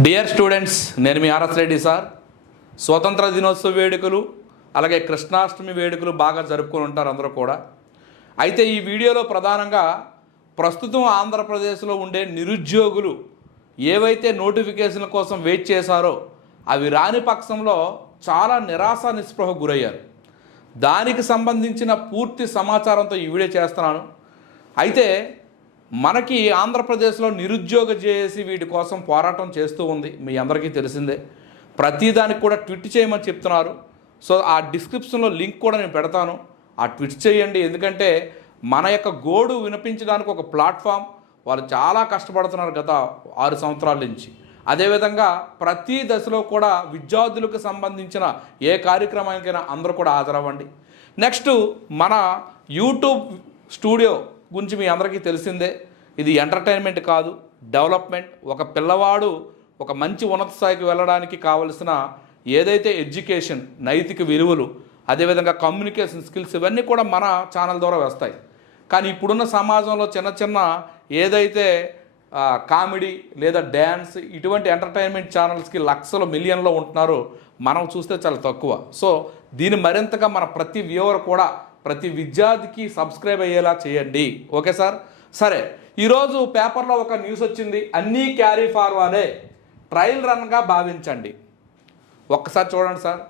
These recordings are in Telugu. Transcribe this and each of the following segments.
డియర్ స్టూడెంట్స్ నేను మీ ఆర్ఎస్ రెడ్డి సార్. స్వతంత్ర దినోత్సవ వేడుకలు అలాగే కృష్ణాష్టమి వేడుకలు బాగా జరుపుకొని ఉంటారు అందరూ కూడా. అయితే ఈ వీడియోలో ప్రధానంగా ప్రస్తుతం ఆంధ్రప్రదేశ్లో ఉండే నిరుద్యోగులు ఏవైతే నోటిఫికేషన్ల కోసం వెయిట్ చేశారో అవి రాని పక్షంలో చాలా నిరాశ నిస్పృహ గురయ్యారు. దానికి సంబంధించిన పూర్తి సమాచారంతో ఈ వీడియో చేస్తున్నాను. అయితే మనకి ఆంధ్రప్రదేశ్లో నిరుద్యోగ చేసి వీటి కోసం పోరాటం చేస్తూ ఉంది. మీ అందరికీ తెలిసిందే. ప్రతిదానికి కూడా ట్వీట్ చేయమని చెప్తున్నారు. సో ఆ డిస్క్రిప్షన్లో లింక్ కూడా నేను పెడతాను. ఆ ట్వీట్ చేయండి. ఎందుకంటే మన యొక్క గోడు వినిపించడానికి ఒక ప్లాట్ఫామ్ వాళ్ళు చాలా కష్టపడుతున్నారు గత ఆరు సంవత్సరాల నుంచి. అదేవిధంగా ప్రతి దశలో కూడా విద్యార్థులకు సంబంధించిన ఏ కార్యక్రమానికైనా అందరూ కూడా హాజరవ్వండి. నెక్స్ట్ మన యూట్యూబ్ స్టూడియో గురించి మీ అందరికీ తెలిసిందే. ఇది ఎంటర్టైన్మెంట్ కాదు డెవలప్మెంట్ ఒక పిల్లవాడు ఒక మంచి ఉన్నత స్థాయికి వెళ్ళడానికి కావలసిన ఏదైతే ఎడ్యుకేషన్ నైతిక విలువలు అదేవిధంగా కమ్యూనికేషన్ స్కిల్స్ ఇవన్నీ కూడా మన ఛానల్ ద్వారా వస్తాయి. కానీ ఇప్పుడున్న సమాజంలో చిన్న చిన్న ఏదైతే కామెడీ లేదా డ్యాన్స్ ఇటువంటి ఎంటర్టైన్మెంట్ ఛానల్స్కి లక్షల మిలియన్లో ఉంటున్నారో మనం చూస్తే చాలా తక్కువ. సో దీన్ని మరింతగా మన ప్రతి వ్యూవర్ కూడా ప్రతి విద్యార్థికి సబ్స్క్రైబ్ అయ్యేలా చేయండి. Okay sir? సరే ఈరోజు పేపర్లో ఒక న్యూస్ వచ్చింది. అన్నీ క్యారీ ఫార్వర్డే ట్రయల్ రన్గా భావించండి. ఒక్కసారి చూడండి సార్.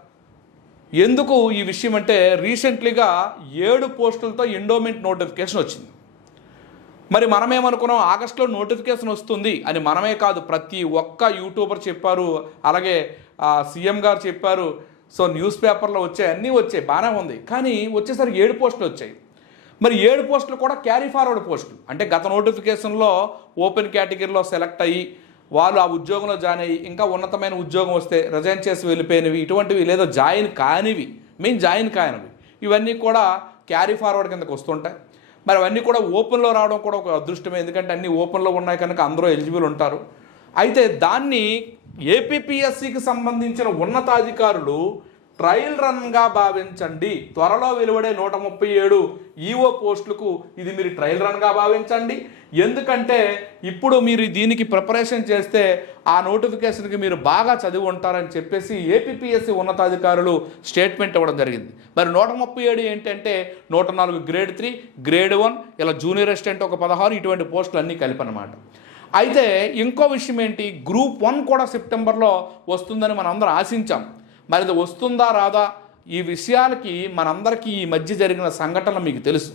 ఎందుకు ఈ విషయం అంటే రీసెంట్లీగా ఏడు పోస్టులతో ఎండోమెంట్ నోటిఫికేషన్ వచ్చింది. మరి మనమేమనుకున్నాం ఆగస్టులో నోటిఫికేషన్ వస్తుంది అని మనమే కాదు ప్రతి ఒక్క యూట్యూబర్ చెప్పారు అలాగే సీఎం గారు చెప్పారు. సో న్యూస్ పేపర్లో వచ్చాయి అన్నీ వచ్చాయి బాగానే ఉంది. కానీ వచ్చేసరికి ఏడు పోస్టులు వచ్చాయి. మరి ఏడు పోస్టులు కూడా క్యారీ ఫార్వర్డ్ పోస్టులు. అంటే గత నోటిఫికేషన్లో ఓపెన్ కేటగిరీలో సెలెక్ట్ అయ్యి వాళ్ళు ఆ ఉద్యోగంలో జాయిన్ అయ్యి ఇంకా ఉన్నతమైన ఉద్యోగం వస్తే రిజైన్ చేసి వెళ్ళిపోయినవి ఇటువంటివి లేదా జాయిన్ కానివి మెయిన్ జాయిన్ కానివి ఇవన్నీ కూడా క్యారీ ఫార్వర్డ్ కిందకు వస్తుంటాయి. మరి అవన్నీ కూడా ఓపెన్లో రావడం కూడా ఒక అదృష్టమే. ఎందుకంటే అన్నీ ఓపెన్లో ఉన్నాయి కనుక అందరూ ఎలిజిబుల్ ఉంటారు. అయితే దాన్ని ఏపీపీఎస్సికి సంబంధించిన ఉన్నతాధికారులు ట్రయల్ రన్గా భావించండి. త్వరలో వెలువడే నూట ముప్పై ఏడు ఈఓ పోస్టులకు ఇది మీరు ట్రయల్ రన్గా భావించండి. ఎందుకంటే ఇప్పుడు మీరు దీనికి ప్రిపరేషన్ చేస్తే ఆ నోటిఫికేషన్కి మీరు బాగా చదివి ఉంటారని చెప్పేసి ఏపీఎస్సి ఉన్నతాధికారులు స్టేట్మెంట్ ఇవ్వడం జరిగింది. మరి నూట ముప్పై ఏడు ఏంటంటే నూట నాలుగు గ్రేడ్ త్రీ గ్రేడ్ వన్ ఇలా జూనియర్ అసిస్టెంట్ ఒక పదహారు ఇటువంటి పోస్టులు అన్నీ కలిపి అనమాట అయితే ఇంకో విషయం ఏంటి? గ్రూప్ వన్ కూడా సెప్టెంబర్లో వస్తుందని మనం అందరం ఆశించాం. మరి అది వస్తుందా రాదా? ఈ విషయాలకి మనందరికీ ఈ మధ్య జరిగిన సంఘటన మీకు తెలుసు.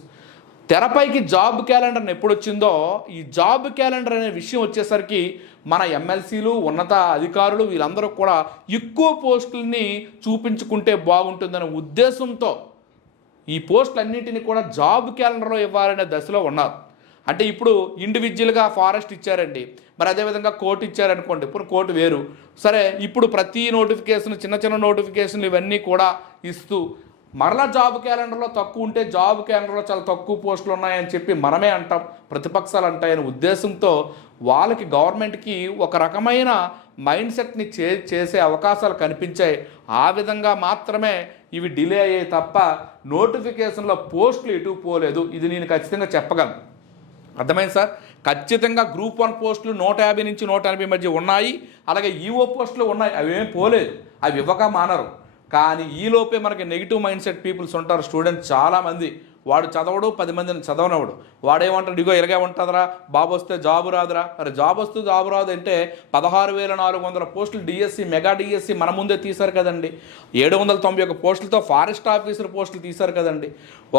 తెరపైకి జాబ్ క్యాలెండర్ ఎప్పుడు వచ్చిందో ఈ జాబ్ క్యాలెండర్ అనే విషయం వచ్చేసరికి మన ఎమ్మెల్సీలు ఉన్నత అధికారులు వీళ్ళందరూ కూడా ఎక్కువ పోస్టుల్ని చూపించుకుంటే బాగుంటుందనే ఉద్దేశంతో ఈ పోస్టులన్నింటినీ కూడా జాబ్ క్యాలెండర్లో ఇవ్వాలనే దశలో ఉన్నారు. అంటే ఇప్పుడు ఇండివిజువల్గా ఫారెస్ట్ ఇచ్చారండి. మరి అదేవిధంగా కోర్టు ఇచ్చారనుకోండి. ఇప్పుడు కోర్టు వేరు. సరే ఇప్పుడు ప్రతి నోటిఫికేషన్ చిన్న చిన్న నోటిఫికేషన్లు ఇవన్నీ కూడా ఇస్తూ మరలా జాబ్ క్యాలెండర్లో తక్కువ ఉంటే జాబ్ క్యాలెండర్లో చాలా తక్కువ పోస్టులు ఉన్నాయని చెప్పి మనమే అంటాం ప్రతిపక్షాలు అంటాయనే ఉద్దేశంతో వాళ్ళకి గవర్నమెంట్కి ఒక రకమైన మైండ్ సెట్ని చే చేసే అవకాశాలు కనిపించాయి. ఆ విధంగా మాత్రమే ఇవి డిలే అయ్యాయి తప్ప నోటిఫికేషన్లో పోస్టులు ఎటు పోలేదు. ఇది నేను ఖచ్చితంగా చెప్పగలను. అర్థమైంది సార్? ఖచ్చితంగా గ్రూప్ వన్ పోస్టులు నూట యాభై నుంచి నూట ఎనభై మధ్య ఉన్నాయి. అలాగే ఈఓ పోస్టులు ఉన్నాయి. అవి ఏం పోలేదు. అవి ఇవ్వక మానరు. కానీ ఈలోపే మనకి నెగిటివ్ మైండ్ సెట్ పీపుల్స్ ఉంటారు స్టూడెంట్స్ చాలామంది. వాడు చదవడు పది మందిని చదవనవడు. వాడేమంటాడు ఇగో ఇలాగే ఉంటుందిరా బాబు వస్తే జాబు రాదురా. మరి జాబ్ వస్తే జాబు రాదు అంటే పదహారు వేల నాలుగు వందల పోస్టులు డిఎస్సి మెగా డిఎస్సి మన ముందే తీశారు కదండి. ఏడు వందల తొంభై ఒక పోస్టులతో ఫారెస్ట్ ఆఫీసర్ పోస్టులు తీశారు కదండి.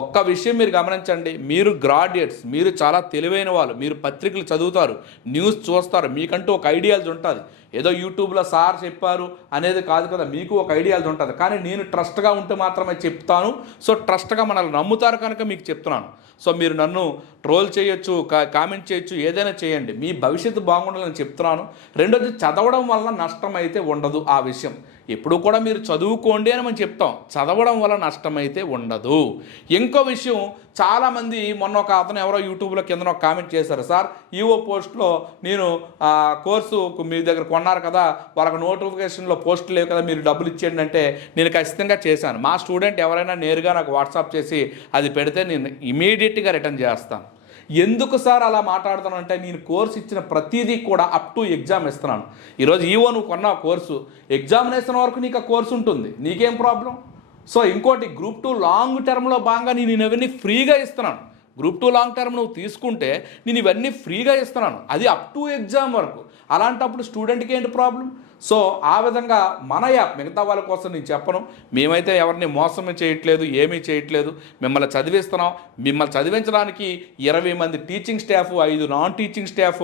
ఒక్క విషయం మీరు గమనించండి మీరు గ్రాడ్యుయేట్స్ మీరు చాలా తెలివైన వాళ్ళు మీరు పత్రికలు చదువుతారు న్యూస్ చూస్తారు మీకంటూ ఒక ఐడియాలజీ ఉంటుంది. ఏదో యూట్యూబ్లో సార్ చెప్పారు అనేది కాదు కదా మీకు ఒక ఐడియాలజీ ఉంటుంది. కానీ నేను ట్రస్ట్గా ఉంటే మాత్రమే చెప్తాను. సో ట్రస్ట్గా మనల్ని నమ్ముతారు కనుక మీకు చెప్తున్నాను. సో మీరు నన్ను ట్రోల్ చేయొచ్చు కా- కామెంట్ చేయొచ్చు ఏదైనా చేయండి. మీ భవిష్యత్తు బాగుండాలని చెప్తున్నాను. రెండోది చదవడం వల్ల నష్టం అయితే ఉండదు ఆ విషయం. ఎప్పుడు కూడా మీరు చదువుకోండి అని మనం చెప్తాం. చదవడం వల్ల నష్టం అయితే ఉండదు. ఇంకో విషయం చాలామంది మొన్న ఒక అతను ఎవరో యూట్యూబ్లో కింద ఒక కామెంట్ చేశారు. సార్ ఈఓ పోస్ట్లో నేను ఆ, కోర్సు మీ దగ్గర కొన్నారు కదా వాళ్ళకి నోటిఫికేషన్లో పోస్ట్ లేవు కదా మీరు డబ్బులు ఇచ్చేయండి అంటే నేను ఖచ్చితంగా చేశాను. మా స్టూడెంట్ ఎవరైనా నేరుగా నాకు వాట్సాప్ చేసి అది పెడితే నేను ఇమీడియట్గా రిటర్న్ చేస్తాను. ఎందుకు సార్ అలా మాట్లాడుతాను అంటే నేను కోర్సు ఇచ్చిన ప్రతిదీ కూడా అప్ టు ఎగ్జామ్ ఇస్తున్నాను. ఈరోజు ఈవో నువ్వు కొన్న కోర్సు. ఎగ్జామినేషన్ వరకు నీకు ఆ కోర్సు ఉంటుంది. నీకేం ప్రాబ్లం సో ఇంకోటి గ్రూప్ టూ లాంగ్ టర్మ్లో భాగంగా నేను ఇవన్నీ ఫ్రీగా ఇస్తున్నాను. గ్రూప్ టూ లాంగ్ టర్మ్ నువ్వు తీసుకుంటే నేను ఇవన్నీ ఫ్రీగా ఇస్తున్నాను. అది అప్ టు ఎగ్జామ్ వరకు. అలాంటప్పుడు స్టూడెంట్కి ఏంటి ప్రాబ్లం సో ఆ విధంగా మన యాప్ మిగతా వాళ్ళ కోసం నేను చెప్పను. మేమైతే ఎవరిని మోసం చేయట్లేదు ఏమీ చేయట్లేదు. మిమ్మల్ని చదివిస్తున్నాం. మిమ్మల్ని చదివించడానికి ఇరవై మంది టీచింగ్ స్టాఫ్ ఐదు నాన్ టీచింగ్ స్టాఫ్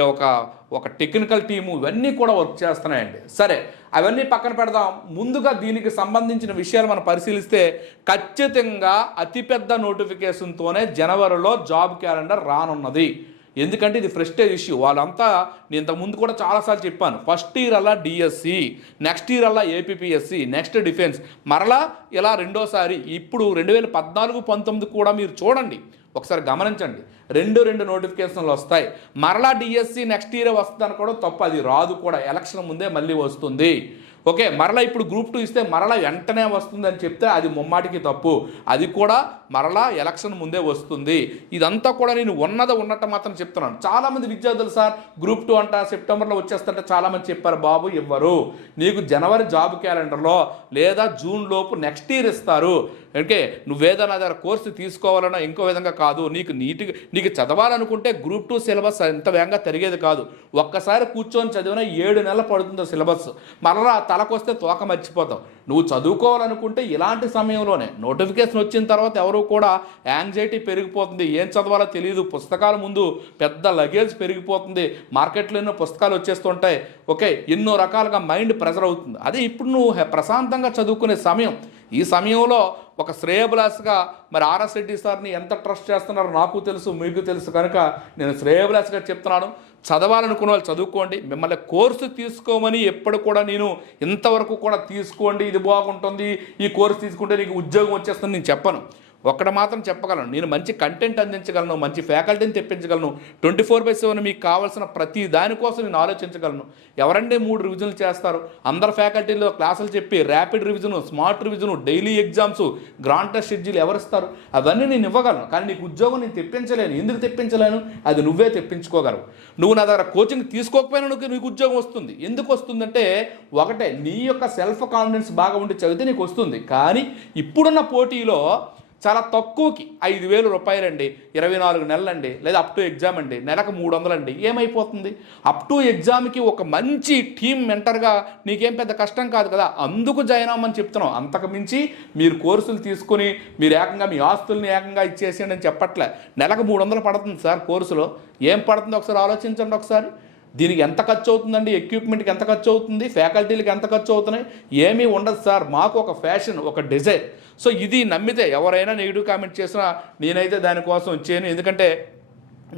ఒక ఒక టెక్నికల్ టీము ఇవన్నీ కూడా వర్క్ చేస్తున్నాయండి. సరే అవన్నీ పక్కన పెడదాం. ముందుగా దీనికి సంబంధించిన విషయాలు మనం పరిశీలిస్తే ఖచ్చితంగా అతిపెద్ద నోటిఫికేషన్తోనే జనవరిలో జాబ్ క్యాలెండర్ రానున్నది. ఎందుకంటే ఇది ఫ్రెస్టేజ్ ఇష్యూ వాళ్ళంతా నేను ఇంతకు ముందు కూడా చాలాసార్లు చెప్పాను. ఫస్ట్ ఇయర్ అలా డిఎస్సి నెక్స్ట్ ఇయర్ అలా ఏపీఎస్సి నెక్స్ట్ డిఫెన్స్ మరలా ఇలా రెండోసారి ఇప్పుడు రెండు వేల పద్నాలుగు పంతొమ్మిది కూడా మీరు చూడండి. ఒకసారి గమనించండి. రెండు రెండు నోటిఫికేషన్లు వస్తాయి. మరలా డిఎస్సి నెక్స్ట్ ఇయర్ వస్తుందని కూడా తప్పు. అది రాదు కూడా. ఎలక్షన్ ముందే మళ్ళీ వస్తుంది. ఓకే మరలా ఇప్పుడు గ్రూప్ టూ ఇస్తే మరలా వెంటనే వస్తుందని చెప్తే అది ముమ్మాటికి తప్పు. అది కూడా మరలా ఎలక్షన్ ముందే వస్తుంది. ఇదంతా కూడా నేను ఉన్నద ఉన్నట్టు మాత్రం చెప్తున్నాను. చాలామంది విద్యార్థులు సార్ గ్రూప్ టూ అంట సెప్టెంబర్లో వచ్చేస్తుంటే చాలామంది చెప్పారు బాబు ఇవ్వరు నీకు జనవరి జాబ్ క్యాలెండర్లో లేదా జూన్ లోపు నెక్స్ట్ ఇయర్ ఇస్తారు. ఓకే నువ్వేదైనా దగ్గర కోర్సు తీసుకోవాలన్నా ఇంకో విధంగా కాదు. నీకు నీట్గా నీకు చదవాలనుకుంటే గ్రూప్ టూ సిలబస్ ఎంత వేగంగా తిరిగేది కాదు. ఒక్కసారి కూర్చొని చదివినా ఏడు నెలలు పడుతుంది సిలబస్. మరలా తలకొస్తే తోక మర్చిపోతావు. నువ్వు చదువుకోవాలనుకుంటే ఇలాంటి సమయంలోనే నోటిఫికేషన్ వచ్చిన తర్వాత ఎవరు కూడా యాంగ్జైటీ పెరిగిపోతుంది. ఏం చదవాలో తెలియదు. పుస్తకాల ముందు పెద్ద లగేజ్ పెరిగిపోతుంది. మార్కెట్లో ఎన్నో పుస్తకాలు వచ్చేస్తుంటాయి. ఓకే ఎన్నో రకాలుగా మైండ్ ప్రెజర్ అవుతుంది. అదే ఇప్పుడు నువ్వు ప్రశాంతంగా చదువుకునే సమయం. ఈ సమయంలో ఒక శ్రేయబులాస్గా మరి ఆర్ఎస్ రెడ్డి సార్ని ఎంత ట్రస్ట్ చేస్తున్నారో నాకు తెలుసు మీకు తెలుసు కనుక నేను శ్రేయబులాస్గా చెప్తున్నాను. చదవాలనుకున్న వాళ్ళు చదువుకోండి. మిమ్మల్ని కోర్సు తీసుకోమని ఎప్పుడు కూడా నేను ఇంతవరకు కూడా తీసుకోండి ఇది బాగుంటుంది ఈ కోర్సు తీసుకుంటే నీకు ఉద్యోగం వచ్చేస్తుంది నేను చెప్పను. ఒక్కడ మాత్రం చెప్పగలను. నేను మంచి కంటెంట్ అందించగలను మంచి ఫ్యాకల్టీని తెప్పించగలను. ట్వంటీ ఫోర్ బై సెవెన్ మీకు కావాల్సిన ప్రతి దానికోసం నేను ఆలోచించగలను. ఎవరంటే మూడు రివిజన్లు చేస్తారు? అందరు ఫ్యాకల్టీలో క్లాసులు చెప్పి rapid revision smart revision daily exams grant schedule ఎవరిస్తారు అవన్నీ నేను ఇవ్వగలను. కానీ నీకు ఉద్యోగం నేను తెప్పించలేను. ఎందుకు తెప్పించలేను? అది నువ్వే తెప్పించుకోగలవు. నువ్వు నా దగ్గర కోచింగ్ తీసుకోకపోయినా నువ్వు నీకు ఉద్యోగం వస్తుంది. ఎందుకు వస్తుందంటే ఒకటే నీ యొక్క సెల్ఫ్ కాన్ఫిడెన్స్ బాగా ఉండి చదివితే నీకు వస్తుంది. కానీ ఇప్పుడున్న పోటీలో చాలా తక్కువకి ఐదు వేల రూపాయలండి ఇరవై నాలుగు నెలలండి లేదా అప్ టు ఎగ్జామ్ అండి నెలకు మూడు వందలండి ఏమైపోతుంది? అప్ టు ఎగ్జామ్కి ఒక మంచి టీం మెంటర్గా నీకేం పెద్ద కష్టం కాదు కదా అందుకు జాయిన్ అవ్వమని చెప్తున్నాం అంతకు మించి మీరు కోర్సులు తీసుకుని మీరు ఏకంగా మీ ఆస్తుల్ని ఏకంగా ఇచ్చేసేయండి అని చెప్పట్లే. నెలకు మూడు వందలు పడుతుంది సార్ కోర్సులో. ఏం పడుతుంది ఒకసారి ఆలోచించండి ఒకసారి. దీనికి ఎంత ఖర్చు అవుతుందండి? ఎక్విప్మెంట్కి ఎంత ఖర్చు అవుతుంది? ఫ్యాకల్టీలకు ఎంత ఖర్చు అవుతున్నాయి? ఏమీ ఉండదు సార్. మాకు ఒక ఫ్యాషన్ ఒక డిజైన్. సో ఇది నమ్మితే ఎవరైనా నెగిటివ్ కామెంట్ చేసినా నేనైతే దానికోసం చేయను ఎందుకంటే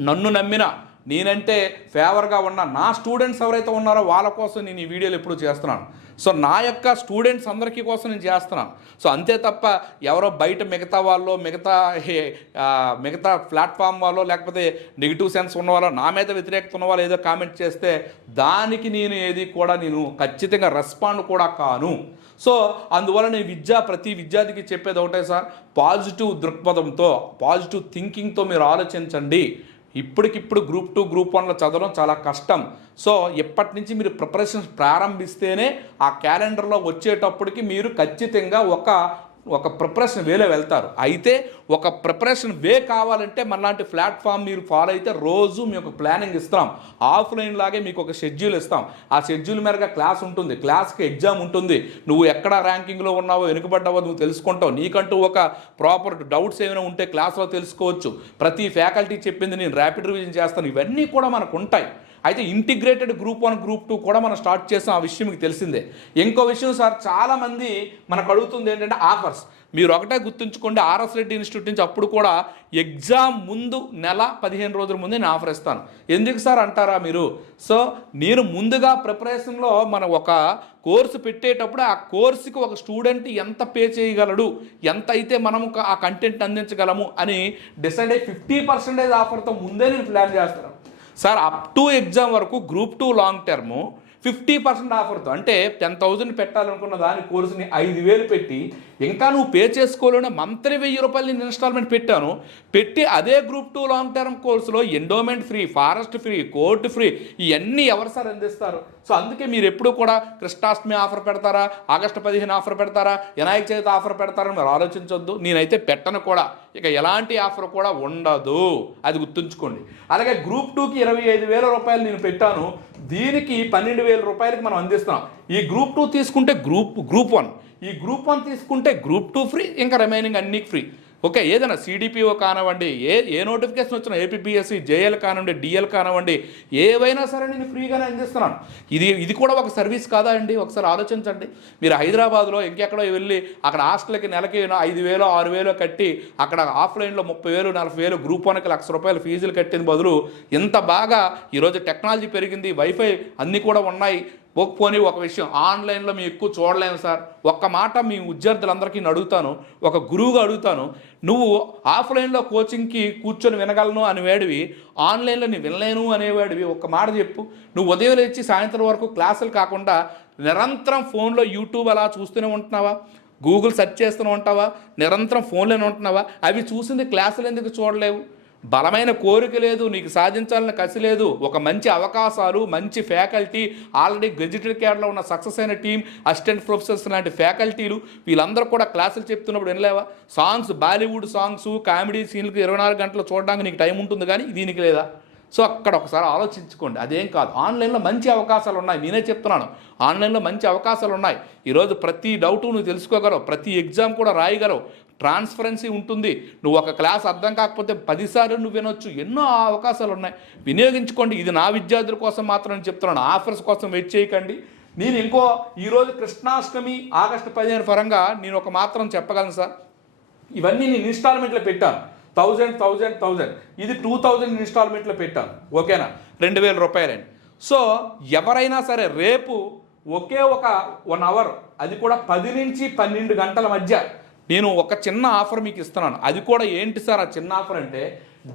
నన్ను నమ్మిన నేనంటే ఫేవర్గా ఉన్న నా స్టూడెంట్స్ ఎవరైతే ఉన్నారో వాళ్ళ కోసం నేను ఈ వీడియోలు ఎప్పుడు చేస్తున్నాను. సో నా యొక్క స్టూడెంట్స్ అందరికీ కోసం నేను చేస్తున్నాను. సో అంతే తప్ప ఎవరో బయట మిగతా వాళ్ళు మిగతా హే- మిగతా ప్లాట్ఫామ్ వాళ్ళు లేకపోతే నెగిటివ్ సెన్స్ ఉన్న వాళ్ళు నా మీద వ్యతిరేకత ఉన్న వాళ్ళు ఏదో కామెంట్ చేస్తే దానికి నేను ఏది కూడా నేను ఖచ్చితంగా రెస్పాండ్ కూడా కాను. సో అందువల్ల నేను విద్య ప్రతి విద్యార్థికి చెప్పేది ఒకటే సార్ పాజిటివ్ దృక్పథంతో పాజిటివ్ థింకింగ్తో మీరు ఆలోచించండి. ఇప్పటికిప్పుడు గ్రూప్ టూ గ్రూప్ వన్లో చదవడం చాలా కష్టం. సో ఇప్పటి నుంచి మీరు ప్రిపరేషన్స్ ప్రారంభిస్తేనే ఆ క్యాలెండర్లో వచ్చేటప్పటికి మీరు ఖచ్చితంగా ఒక ఒక ప్రిపరేషన్ వేలో వెళ్తారు. అయితే ఒక ప్రిపరేషన్ వే కావాలంటే మనలాంటి ప్లాట్ఫామ్ మీరు ఫాలో అయితే రోజు మీకు ప్లానింగ్ ఇస్తాం. ఆఫ్లైన్ లాగే మీకు ఒక షెడ్యూల్ ఇస్తాం. ఆ షెడ్యూల్ మేరగా క్లాస్ ఉంటుంది. క్లాస్కి ఎగ్జామ్ ఉంటుంది. నువ్వు ఎక్కడ ర్యాంకింగ్లో ఉన్నావో వెనుకబడ్డావో నువ్వు తెలుసుకుంటావు. నీకంటూ ఒక ప్రాపర్ డౌట్స్ ఏమైనా ఉంటే క్లాస్లో తెలుసుకోవచ్చు. ప్రతి ఫ్యాకల్టీ చెప్పింది నేను ర్యాపిడ్ రివిజన్ చేస్తాను. ఇవన్నీ కూడా మనకు ఉంటాయి. అయితే integrated group one group two కూడా మనం స్టార్ట్ చేసాం. ఆ విషయం మీకు తెలిసిందే. ఇంకో విషయం సార్ చాలామంది మనకు అడుగుతుంది ఏంటంటే ఆఫర్స్. మీరు ఒకటే గుర్తుంచుకోండి ఆర్ఎస్ రెడ్డి ఇన్స్టిట్యూట్ నుంచి అప్పుడు కూడా ఎగ్జామ్ ముందు నెల పదిహేను రోజుల ముందే నేను ఆఫర్ ఇస్తాను. ఎందుకు సార్ అంటారా మీరు? సో నేను ముందుగా ప్రిపరేషన్లో మన ఒక కోర్సు పెట్టేటప్పుడు ఆ కోర్సుకి ఒక స్టూడెంట్ ఎంత పే చేయగలడు ఎంత అయితే మనం ఆ కంటెంట్ అందించగలము అని డిసైడ్ అయ్యి ఫిఫ్టీ పర్సెంటేజ్ ఆఫర్తో ముందే నేను ప్లాన్ చేస్తాను సార్ అప్ టు ఎగ్జామ్ వరకు group two long term fifty percent ఆఫర్తో అంటే టెన్ థౌజండ్ పెట్టాలనుకున్న దాని కోర్సుని ఐదు వేలు పెట్టి ఇంకా నువ్వు పే చేసుకోలేని మంత్లీ వెయ్యి రూపాయలు నేను ఇన్స్టాల్మెంట్ పెట్టాను పెట్టి అదే గ్రూప్ టూ లాంగ్ టర్మ్ కోర్సులో endowment free forest free court free ఇవన్నీ ఎవరు సార్ అందిస్తారు? సో అందుకే మీరు ఎప్పుడు కూడా కృష్ణాష్టమి ఆఫర్ పెడతారా ఆగస్టు పదిహేను ఆఫర్ పెడతారా వినాయక చవితి ఆఫర్ పెడతారని మీరు ఆలోచించొద్దు నేనైతే పెట్టను కూడా. ఇక ఎలాంటి ఆఫర్ కూడా ఉండదు. అది గుర్తుంచుకోండి. అలాగే గ్రూప్ టూకి ఇరవై ఐదు వేల రూపాయలు నేను పెట్టాను. దీనికి పన్నెండు వేల రూపాయలకి మనం అందిస్తున్నాం. ఈ గ్రూప్ టూ తీసుకుంటే గ్రూప్ గ్రూప్ వన్. ఈ గ్రూప్ వన్ తీసుకుంటే గ్రూప్ టూ ఫ్రీ ఇంకా రిమైనింగ్ అన్ని ఫ్రీ. ఓకే ఏదైనా సిడిపిఓ కానివ్వండి ఏ ఏ నోటిఫికేషన్ వచ్చినా ఏపీఎస్సి జేఎల్ కానివ్వండి డిఎల్ కానివ్వండి ఏవైనా సరే నేను ఫ్రీగానే అందిస్తున్నాను. ఇది ఇది కూడా ఒక సర్వీస్ కాదా అండి? ఒకసారి ఆలోచించండి. మీరు హైదరాబాద్లో ఇంకెక్కడో వెళ్ళి అక్కడ హాస్టల్కి నెలకి ఐదు వేలో ఆరు వేలో కట్టి అక్కడ ఆఫ్లైన్లో ముప్పై వేలు నలభై వేలు గ్రూప్ వన్కి లక్ష రూపాయలు ఫీజులు కట్టిన బదులు ఇంత బాగా ఈరోజు టెక్నాలజీ పెరిగింది వైఫై అన్నీ కూడా ఉన్నాయి. పోనీ ఒక విషయం ఆన్లైన్లో మేము ఎక్కువ చూడలేము సార్. ఒక్క మాట మీ విద్యార్థులందరికీ అడుగుతాను ఒక గురువుగా అడుగుతాను నువ్వు ఆఫ్లైన్లో కోచింగ్కి కూర్చొని వినగలను అనేవాడివి ఆన్లైన్లో నేను వినలేను అనేవాడివి ఒక్క మాట చెప్పు. నువ్వు ఉదయం లేచి సాయంత్రం వరకు క్లాసులు కాకుండా నిరంతరం ఫోన్లో యూట్యూబ్ అలా చూస్తూనే ఉంటున్నావా? గూగుల్ సెర్చ్ చేస్తూనే ఉంటావా? నిరంతరం ఫోన్లోనే ఉంటున్నావా? అవి చూసింది క్లాసులు ఎందుకు చూడలేవు? బలమైన కోరిక లేదు నీకు సాధించాలని కసి లేదు ఒక మంచి అవకాశాలు మంచి ఫ్యాకల్టీ ఆల్రెడీ గెజిటెడ్ కేర్లో ఉన్న సక్సెస్ అయిన టీం అసిస్టెంట్ ప్రొఫెసర్స్ లాంటి ఫ్యాకల్టీలు వీళ్ళందరూ కూడా క్లాసులు చెప్తున్నప్పుడు వినలేవా సాంగ్స్ బాలీవుడ్ సాంగ్స్ కామెడీ సీన్లకు ఇరవై నాలుగు గంటలు చూడడానికి నీకు టైం ఉంటుంది కానీ దీనికి లేదా? సో అక్కడ ఒకసారి ఆలోచించుకోండి. అదేం కాదు. ఆన్లైన్లో మంచి అవకాశాలు ఉన్నాయి. నేనే చెప్తున్నాను. ఆన్లైన్లో మంచి అవకాశాలు ఉన్నాయి. ఈరోజు ప్రతి డౌటు నువ్వు తెలుసుకోగలవు. ప్రతి ఎగ్జామ్ కూడా రాయగలవు. ట్రాన్స్పరెన్సీ ఉంటుంది. నువ్వు ఒక క్లాస్ అర్థం కాకపోతే పదిసార్లు నువ్వు వినొచ్చు. ఎన్నో అవకాశాలు ఉన్నాయి. వినియోగించుకోండి. ఇది నా విద్యార్థుల కోసం మాత్రం చెప్తున్నాను. ఆఫర్స్ కోసం వెయిట్ చేయకండి. నేను ఇంకో ఈరోజు కృష్ణాష్టమి ఆగస్టు పదిహేను పరంగా నేను ఒక మాత్రం చెప్పగలను సార్. ఇవన్నీ నేను ఇన్స్టాల్మెంట్లో పెట్టాను. Thousand thousand thousand. ఇది టూ థౌజండ్ ఇన్స్టాల్మెంట్లో పెట్టాను ఓకేనా? రెండు వేల రూపాయలండి. సో ఎవరైనా సరే రేపు ఒకే ఒక వన్ అవర్ అది కూడా పది నుంచి పన్నెండు గంటల మధ్య నేను ఒక చిన్న ఆఫర్ మీకు ఇస్తున్నాను. అది కూడా ఏంటి సార్ ఆ చిన్న ఆఫర్ అంటే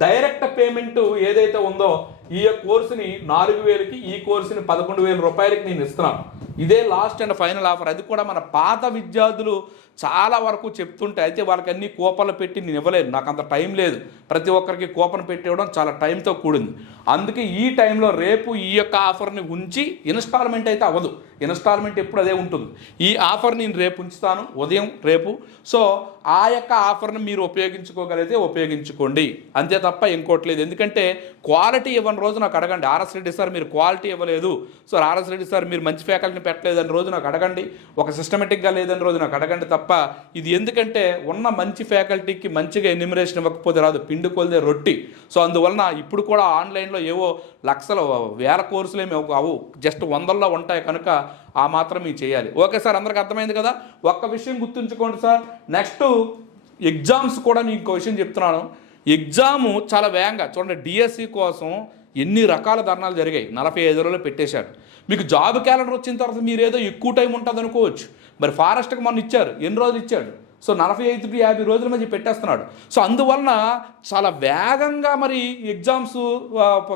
డైరెక్ట్ పేమెంట్ ఏదైతే ఉందో ఈ కోర్సుని నాలుగు వేలకి ఈ కోర్సుని పదకొండు వేల రూపాయలకి నేను ఇస్తున్నాను. ఇదే లాస్ట్ అండ్ ఫైనల్ ఆఫర్. అది కూడా మన పాత విద్యార్థులు చాలా వరకు చెప్తుంటే అయితే వాళ్ళకి అన్ని కూపన్లు పెట్టి నేను ఇవ్వలేదు నాకు అంత టైం లేదు. ప్రతి ఒక్కరికి కూపన్ పెట్టేయడం చాలా టైంతో కూడింది. అందుకే ఈ టైంలో రేపు ఈ యొక్క ఆఫర్ని ఉంచి ఇన్స్టాల్మెంట్ అయితే అవ్వదు. ఇన్స్టాల్మెంట్ ఎప్పుడు అదే ఉంటుంది. ఈ ఆఫర్ నేను రేపు ఉంచుతాను. ఉదయం రేపు. సో ఆ యొక్క ఆఫర్ని మీరు ఉపయోగించుకోగలిగితే ఉపయోగించుకోండి. అంతే తప్ప ఇంకోటి లేదు. ఎందుకంటే క్వాలిటీ ఇవ్వను రోజు నాకు అడగండి. ఆర్ఎస్ రెడ్డి సార్ మీరు క్వాలిటీ ఇవ్వలేదు. So R S Reddy sir మీరు మంచి ఫ్యాకల్టీని పెట్టలేదని రోజు నాకు అడగండి. ఒక సిస్టమేటిక్గా లేదని రోజు నాకు అడగండి తప్ప ఇది ఎందుకంటే ఉన్న మంచి ఫ్యాకల్టీకి మంచిగా ఎన్యూమరేషన్ ఇవ్వకపోతే రాదు. పిండి కొలిదే రొట్టి. సో అందువలన ఇప్పుడు కూడా ఆన్లైన్లో ఏవో లక్షల వేల కోర్సులు ఏమి అవు జస్ట్ వందల్లో ఉంటాయి కనుక ఆ మాత్రం మీరు చేయాలి. ఓకే సార్ అందరికి అర్థమైంది కదా? ఒక్క విషయం గుర్తుంచుకోండి సార్. నెక్స్ట్ ఎగ్జామ్స్ కూడా మీకు ఇంకో విషయం చెప్తున్నాను. ఎగ్జాము చాలా వేగంగా. చూడండి డిఎస్సి కోసం ఎన్ని రకాల ధర్నాలు జరిగాయి? నలభై ఐదు రోజులు పెట్టేశారు. మీకు జాబ్ క్యాలెండర్ వచ్చిన తర్వాత మీరేదో ఎక్కువ టైం ఉంటుంది అనుకోవచ్చు మరి ఫారెస్ట్కి మొన్న ఇచ్చారు. ఎన్ని రోజులు ఇచ్చాడు? సో నలభై ఐదు టు యాభై రోజుల మధ్య పెట్టేస్తున్నాడు. సో అందువలన చాలా వేగంగా మరి ఎగ్జామ్స్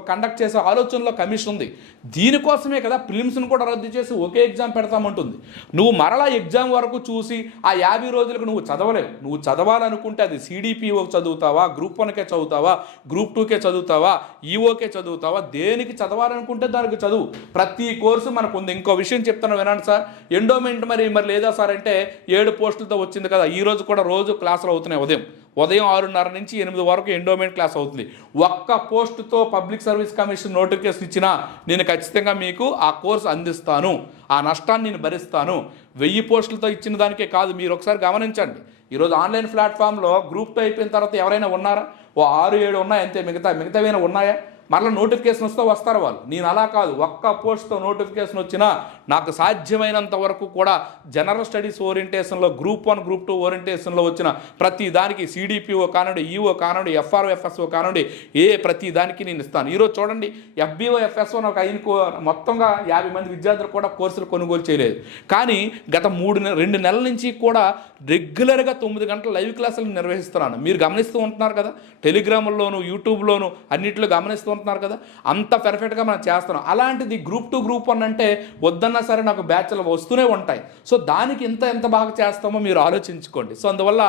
కండక్ట్ చేసే ఆలోచనలో కమిషన్ ఉంది. దీనికోసమే కదా ప్రిలిమ్స్ని కూడా రద్దు చేసి ఒకే ఎగ్జామ్ పెడతామంటుంది. నువ్వు మరలా ఎగ్జామ్ వరకు చూసి ఆ యాభై రోజులకు నువ్వు చదవలేవు. నువ్వు చదవాలనుకుంటే అది సిడిపిఓ చదువుతావా గ్రూప్ వన్కే చదువుతావా గ్రూప్ టూకే చదువుతావా ఈఓకే చదువుతావా దేనికి చదవాలనుకుంటే దానికి చదువు. ప్రతి కోర్సు మనకు ఉంది ఇంకో విషయం చెప్తాను వినండి సార్. ఎండోమెంట్ మరి మరి లేదా సార్ అంటే ఏడు పోస్టులతో వచ్చింది కదా ఈరోజు కూడా రోజు క్లాసులు అవుతున్నాయి ఉదయం. ఉదయం ఆరున్నర నుంచి ఎనిమిది వరకు ఎండోమెంట్ క్లాస్ అవుతుంది. ఒక్క పోస్టుతో పబ్లిక్ సర్వీస్ కమిషన్ నోటిఫికేషన్ ఇచ్చినా నేను ఖచ్చితంగా మీకు ఆ కోర్సు అందిస్తాను. ఆ నష్టాన్ని నేను భరిస్తాను. వెయ్యి పోస్టులతో ఇచ్చిన దానికే కాదు మీరు ఒకసారి గమనించండి. ఈరోజు ఆన్లైన్ ప్లాట్ఫామ్లో గ్రూప్తో అయిపోయిన తర్వాత ఎవరైనా ఉన్నారా? ఓ ఆరు ఏడు ఉన్నాయంతే మిగతా మిగతావైనా ఉన్నాయా? మరలా నోటిఫికేషన్ వస్తే వస్తారు వాళ్ళు. నేను అలా కాదు. ఒక్క పోస్ట్తో నోటిఫికేషన్ వచ్చినా నాకు సాధ్యమైనంత వరకు కూడా జనరల్ స్టడీస్ ఓరియంటేషన్లో గ్రూప్ వన్ గ్రూప్ టూ ఓరియంటేషన్లో వచ్చిన ప్రతి దానికి సిడిపిఓ కానివ్వండి ఈఓ కానివ్వండి ఎఫ్ఆర్ఓ ఎఫ్ఎస్ఓ కానివ్వండి ఏ ప్రతి దానికి నేను ఇస్తాను. ఈరోజు చూడండి ఎఫ్బిఓ ఎఫ్ఎస్ఓ నాకు అయిన కో- మొత్తంగా యాభై మంది విద్యార్థులు కూడా కోర్సులు కొనుగోలు చేయలేదు. కానీ గత మూడు రెండు నెలల నుంచి కూడా రెగ్యులర్గా తొమ్మిది గంటల లైవ్ క్లాసులు నిర్వహిస్తున్నాను. మీరు గమనిస్తూ ఉంటున్నారు కదా? టెలిగ్రామ్లోను యూట్యూబ్లోను అన్నింటిలో గమనిస్తూ చూస్తున్నారు కదా అంత పెర్ఫెక్ట్గా మనం చేస్తున్నాం. అలాంటిది గ్రూప్ టు గ్రూప్ వన్ అంటే వద్దన్నా సరే నాకు బ్యాచ్లు వస్తూనే ఉంటాయి. సో దానికి ఇంత ఎంత బాగా చేస్తామో మీరు ఆలోచించుకోండి. సో అందువల్ల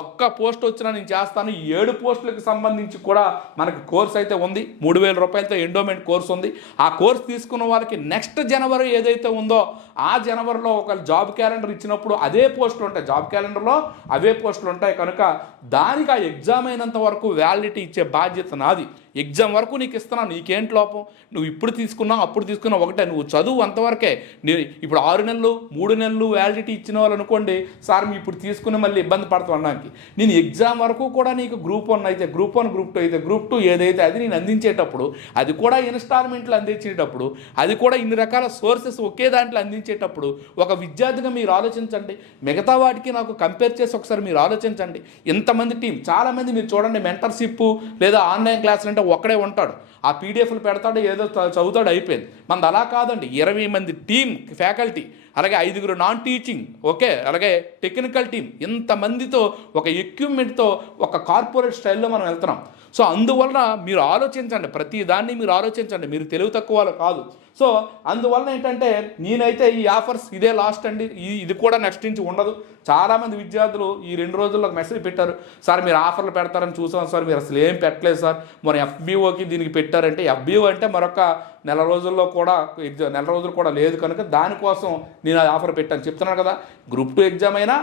ఒక్క పోస్ట్ వచ్చినా నేను చేస్తాను. ఈ ఏడు పోస్టులకు సంబంధించి కూడా మనకి కోర్స్ అయితే ఉంది. మూడు వేల రూపాయలతో ఎండోమెంట్ కోర్స్ ఉంది. ఆ కోర్స్ తీసుకున్న వాళ్ళకి నెక్స్ట్ జనవరి ఏదైతే ఉందో ఆ జనవరిలో ఒక జాబ్ క్యాలెండర్ ఇచ్చినప్పుడు అదే పోస్టులు ఉంటాయి. జాబ్ క్యాలెండర్లో అవే పోస్టులు ఉంటాయి. కనుక దానికి ఆ ఎగ్జామ్ అయినంత వరకు వ్యాలిడిటీ ఇచ్చే బాధ్యత నాది. ఎగ్జామ్ వరకు నీకు ఇస్తున్నా నీకేంటి లోపం? నువ్వు ఇప్పుడు తీసుకున్నా అప్పుడు తీసుకున్నా ఒకటే. నువ్వు చదువు అంతవరకే. నేను ఇప్పుడు ఆరు నెలలు మూడు నెలలు వ్యాలిడిటీ ఇచ్చిన వాళ్ళు అనుకోండి సార్ మీ ఇప్పుడు తీసుకుని మళ్ళీ ఇబ్బంది పడతాం అనడానికి నేను ఎగ్జామ్ వరకు కూడా నీకు గ్రూప్ వన్ అయితే గ్రూప్ వన్ గ్రూప్ టూ అయితే గ్రూప్ టూ ఏదైతే అది నేను అందించేటప్పుడు అది కూడా ఇన్స్టాల్మెంట్లు అందించేటప్పుడు అది కూడా ఇన్ని రకాల సోర్సెస్ ఒకే దాంట్లో అందించేటప్పుడు ఒక విద్యార్థిగా మీరు ఆలోచించండి. మిగతా వాటికి నాకు కంపేర్ చేసి ఒకసారి మీరు ఆలోచించండి. ఇంతమంది టీం చాలామంది మీరు చూడండి మెంటర్షిప్ లేదా ఆన్లైన్ క్లాసులు అంటే ఒక్కడే ఉంటాడు. ఆ పీడిఎఫ్లు పెడతాడు ఏదో చదువుతాడు అయిపోయింది. మనది అలా కాదండి. ఇరవై మంది టీం ఫ్యాకల్టీ అలాగే ఐదుగురు నాన్ టీచింగ్ ఓకే? అలాగే టెక్నికల్ టీం ఇంతమందితో ఒక ఎక్విప్మెంట్తో ఒక కార్పొరేట్ స్టైల్లో మనం వెళ్తున్నాం. సో అందువలన మీరు ఆలోచించండి ప్రతి దాన్ని మీరు ఆలోచించండి మీరు తెలివి తక్కువ కాదు. సో అందువలన ఏంటంటే నేనైతే ఈ ఆఫర్స్ ఇదే లాస్ట్ అండి ఈ- ఇది కూడా నెక్స్ట్ నుంచి ఉండదు. చాలామంది విద్యార్థులు ఈ రెండు రోజుల్లో మెసేజ్ పెట్టారు సార్ మీరు ఆఫర్లు పెడతారని చూసాం సార్ మీరు అసలు ఏం పెట్టలేదు సార్ మన ఎఫ్బిఓకి దీనికి పెట్టారంటే ఎఫ్బిఓ అంటే మరొక నెల రోజుల్లో కూడా ఎగ్జామ్ నెల రోజులు కూడా లేదు కనుక దానికోసం నేను ఆఫర్ పెట్టాను. చెప్తున్నాను కదా గ్రూప్ టూ ఎగ్జామ్ అయినా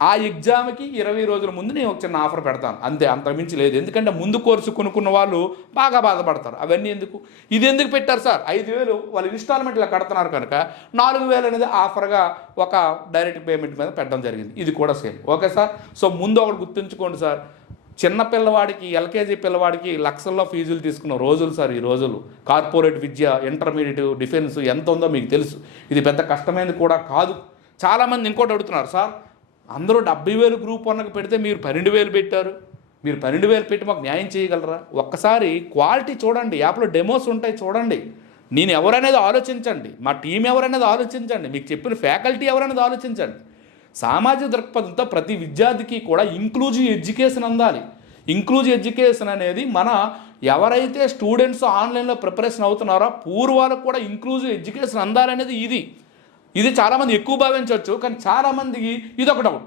ఆ ఎగ్జామ్కి ఇరవై రోజుల ముందు నేను ఒక చిన్న ఆఫర్ పెడతాను. అంతే అంతకుమించి లేదు. ఎందుకంటే ముందు కోర్సు కొనుక్కున్న వాళ్ళు బాగా బాధపడతారు. అవన్నీ ఎందుకు? ఇది ఎందుకు పెట్టారు సార్? ఐదు వేలు వాళ్ళు ఇన్స్టాల్మెంట్లో కడుతున్నారు కనుక నాలుగు వేలు అనేది ఆఫర్గా ఒక డైరెక్ట్ పేమెంట్ మీద పెట్టడం జరిగింది. ఇది కూడా సేమ్. Okay sir? సో ముందు ఒకటి గుర్తుంచుకోండి సార్. చిన్న పిల్లవాడికి ఎల్కేజీ పిల్లవాడికి లక్షల్లో ఫీజులు తీసుకున్న రోజులు సార్ ఈ రోజులు. కార్పొరేట్ విద్య ఇంటర్మీడియట్ డిఫెన్స్ ఎంత ఉందో మీకు తెలుసు. ఇది పెద్ద కష్టమైనది కూడా కాదు. చాలామంది ఇంకోటి అడుగుతున్నారు సార్ అందరూ డెబ్బై వేలు గ్రూప్ వన్కి పెడితే మీరు పన్నెండు వేలు పెట్టారు. మీరు పన్నెండు వేలు పెట్టి మాకు న్యాయం చేయగలరా? ఒక్కసారి క్వాలిటీ చూడండి యాప్లో డెమోస్ ఉంటాయి చూడండి. నేను ఎవరనేది ఆలోచించండి మా టీం ఎవరనేది ఆలోచించండి మీకు చెప్పిన ఫ్యాకల్టీ ఎవరనేది ఆలోచించండి. సామాజిక దృక్పథంతో ప్రతి విద్యార్థికి కూడా ఇంక్లూజివ్ ఎడ్యుకేషన్ అందాలి. ఇంక్లూజివ్ ఎడ్యుకేషన్ అనేది మన ఎవరైతే స్టూడెంట్స్ ఆన్లైన్లో ప్రిపరేషన్ అవుతున్నారో పూర్వాలకు కూడా ఇంక్లూజివ్ ఎడ్యుకేషన్ అందాలనేది ఇది. ఇది చాలామంది ఎక్కువ భావించవచ్చు కానీ చాలామందికి ఇది ఒక డౌట్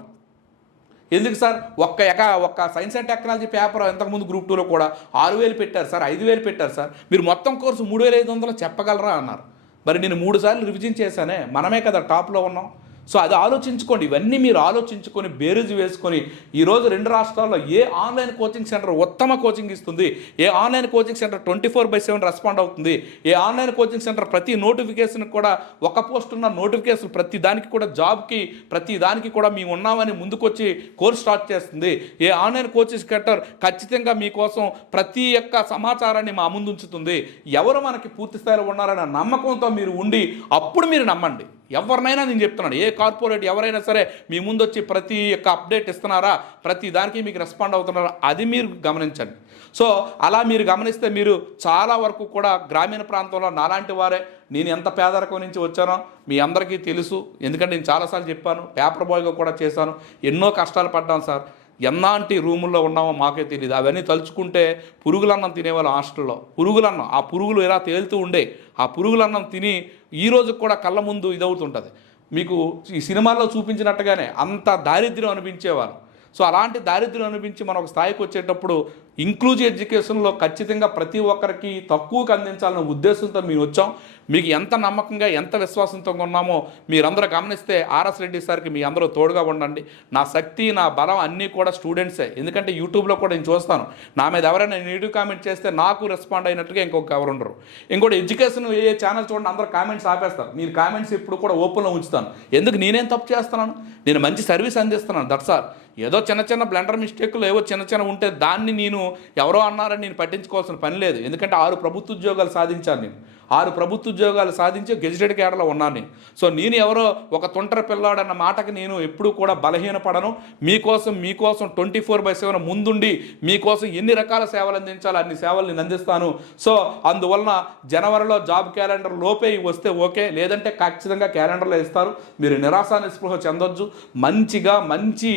ఎందుకు సార్? ఒక్క ఎక ఒక్క సైన్స్ అండ్ టెక్నాలజీ పేపర్ ఇంతకుముందు గ్రూప్ టూలో కూడా ఆరు వేలు పెట్టారు సార్ ఐదు వేలు పెట్టారు సార్. మీరు మొత్తం కోర్సు మూడు వేల ఐదు వందలు చెప్పగలరా అన్నారు. మరి నేను మూడు సార్లు రివిజన్ చేశానే మనమే కదా టాప్లో ఉన్నాం. సో అది ఆలోచించుకోండి. ఇవన్నీ మీరు ఆలోచించుకొని బేరీజు వేసుకొని ఈరోజు రెండు రాష్ట్రాల్లో ఏ ఆన్లైన్ కోచింగ్ సెంటర్ ఉత్తమ కోచింగ్ ఇస్తుంది? ఏ online coaching centre twenty four by seven respond అవుతుంది? ఏ ఆన్లైన్ కోచింగ్ సెంటర్ ప్రతి నోటిఫికేషన్ కూడా ఒక పోస్ట్ ఉన్న నోటిఫికేషన్ ప్రతి దానికి కూడా జాబ్కి ప్రతి దానికి కూడా మేము ఉన్నామని ముందుకొచ్చి కోర్స్ స్టార్ట్ చేస్తుంది. ఏ ఆన్లైన్ కోచింగ్ సెంటర్ ఖచ్చితంగా మీకోసం ప్రతి ఒక్క సమాచారాన్ని మా ముందు ఉంచుతుంది. ఎవరు మనకి పూర్తి స్థాయిలో ఉన్నారనే నమ్మకంతో మీరు ఉండి అప్పుడు మీరు నమ్మండి. ఎవరినైనా నేను చెప్తున్నాను ఏ కార్పొరేట్ ఎవరైనా సరే మీ ముందు వచ్చి ప్రతి ఒక్క అప్డేట్ ఇస్తున్నారా ప్రతి దానికి మీకు రెస్పాండ్ అవుతున్నారా అది మీరు గమనించండి. సో అలా మీరు గమనిస్తే మీరు చాలా వరకు కూడా గ్రామీణ ప్రాంతంలో నాలాంటి వారే. నేను ఎంత పేదరికం నుంచి వచ్చానో మీ అందరికీ తెలుసు. ఎందుకంటే నేను చాలాసార్లు చెప్పాను పేపర్ బాయ్గా కూడా చేశాను. ఎన్నో కష్టాలు పడ్డాను సార్. ఎన్నాంటి రూముల్లో ఉన్నామో మాకే తెలియదు అవన్నీ తలుచుకుంటే పురుగులన్నం తినేవాళ్ళు హాస్టల్లో. పురుగులన్నం ఆ పురుగులు ఎలా తేలుతూ ఉండే ఆ పురుగులన్నం తిని ఈ రోజు కూడా కళ్ళ ముందు ఇదవుతుంటుంది. మీకు ఈ సినిమాల్లో చూపించినట్టుగానే అంత దారిద్ర్యం అనిపించేవారు. సో అలాంటి దారిద్ర్యం అనిపించి మనం ఒక స్థాయికి వచ్చేటప్పుడు ఇంక్లూజివ్ ఎడ్యుకేషన్లో ఖచ్చితంగా ప్రతి ఒక్కరికి తక్కువకు అందించాలనే ఉద్దేశంతో మేము వచ్చాం. మీకు ఎంత నమ్మకంగా ఎంత విశ్వాసంతో ఉన్నామో మీరందరూ గమనిస్తే ఆర్ఎస్ రెడ్డి సార్కి మీ అందరూ తోడుగా ఉండండి. నా శక్తి నా బలం అన్నీ కూడా స్టూడెంట్సే ఎందుకంటే యూట్యూబ్లో కూడా నేను చూస్తాను. నా మీద ఎవరైనా నెగిటివ్ కామెంట్ చేస్తే నాకు రెస్పాండ్ అయినట్టుగా ఇంకొక ఎవరు ఉండరు. ఇంకోటి ఎడ్యుకేషన్ ఏ ఏ ఛానల్ చూడండి అందరూ కామెంట్స్ ఆపేస్తారు. నేను కామెంట్స్ ఇప్పుడు కూడా ఓపెన్లో ఉంచుతాను. ఎందుకు నేనేం తప్పు చేస్తున్నాను? నేను మంచి సర్వీస్ అందిస్తున్నాను. దట్ సార్ ఏదో చిన్న చిన్న బ్లెండర్ మిస్టేక్లు ఏవో చిన్న చిన్న ఉంటే దాన్ని నేను ఎవరో అన్నారని నేను పట్టించుకోవాల్సిన పని లేదు. ఎందుకంటే ఆరు ప్రభుత్వ ఉద్యోగాలు సాధించాను నేను. ఆరు ప్రభుత్వ ఉద్యోగాలు సాధించి గెజిటెడ్ కేడర్లో ఉన్నాను నేను. సో నేను ఎవరో ఒక తొంటర పిల్లాడన్న మాటకి నేను ఎప్పుడూ కూడా బలహీనపడను మీకోసం మీకోసం ట్వంటీ ఫోర్ బై సెవెన్ ముందుండి మీకోసం ఎన్ని రకాల సేవలు అందించాలో అన్ని సేవలు నేను అందిస్తాను. సో అందువలన జనవరిలో జాబ్ క్యాలెండర్ లోపే వస్తే ఓకే లేదంటే ఖచ్చితంగా క్యాలెండర్లో ఇస్తారు. మీరు నిరాశ నిస్పృహ చెందొచ్చు మంచిగా మంచి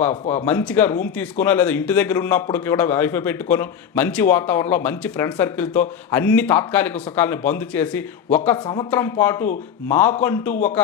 ప- మంచిగా రూమ్ తీసుకునో లేదా ఇంటి దగ్గర ఉన్నప్పుడు కూడా వైఫై పెట్టుకోను మంచి వాతావరణంలో మంచి ఫ్రెండ్ సర్కిల్తో అన్ని తాత్కాలిక సుఖాలను బంద్ చేసి ఒక సంవత్సరం పాటు మాకంటూ ఒక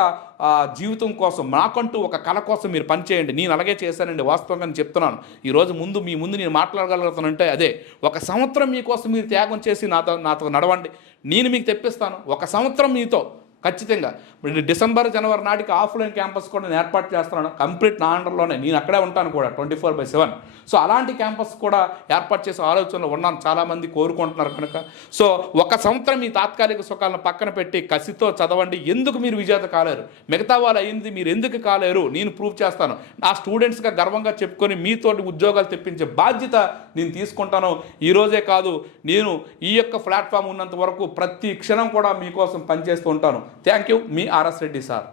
జీవితం కోసం నాకంటూ ఒక కళ కోసం మీరు పనిచేయండి. నేను అలాగే చేశానండి వాస్తవంగా నేను చెప్తున్నాను. ఈరోజు ముందు మీ ముందు నేను మాట్లాడగలుగుతానంటే అదే. ఒక సంవత్సరం మీకోసం మీరు త్యాగం చేసి నాతో నాతో నడవండి. నేను మీకు తెప్పిస్తాను. ఒక సంవత్సరం మీతో ఖచ్చితంగా. ఇప్పుడు డిసెంబర్ జనవరి నాటికి ఆఫ్లైన్ క్యాంపస్ కూడా నేను ఏర్పాటు చేస్తున్నాను. కంప్లీట్ నా అండర్లోనే. నేను అక్కడే ఉంటాను కూడా twenty four by seven. So అలాంటి క్యాంపస్ కూడా ఏర్పాటు చేసే ఆలోచనలో ఉన్నాను. చాలామంది కోరుకుంటున్నారు కనుక. సో ఒక సంవత్సరం మీ తాత్కాలిక సుఖాలను పక్కన పెట్టి కసితో చదవండి. ఎందుకు మీరు విజేత కాలేరు? మిగతా వాళ్ళు అయింది మీరు ఎందుకు కాలేరు? నేను ప్రూవ్ చేస్తాను. నా స్టూడెంట్స్గా గర్వంగా చెప్పుకొని మీతోటి ఉద్యోగాలు తెప్పించే బాధ్యత నేను తీసుకుంటాను. ఈరోజే కాదు నేను ఈ యొక్క ప్లాట్ఫామ్ ఉన్నంత వరకు ప్రతి క్షణం కూడా మీకోసం పనిచేస్తూ ఉంటాను. థ్యాంక్ యూ మీ ఆర్ఎస్ రెడ్డి సార్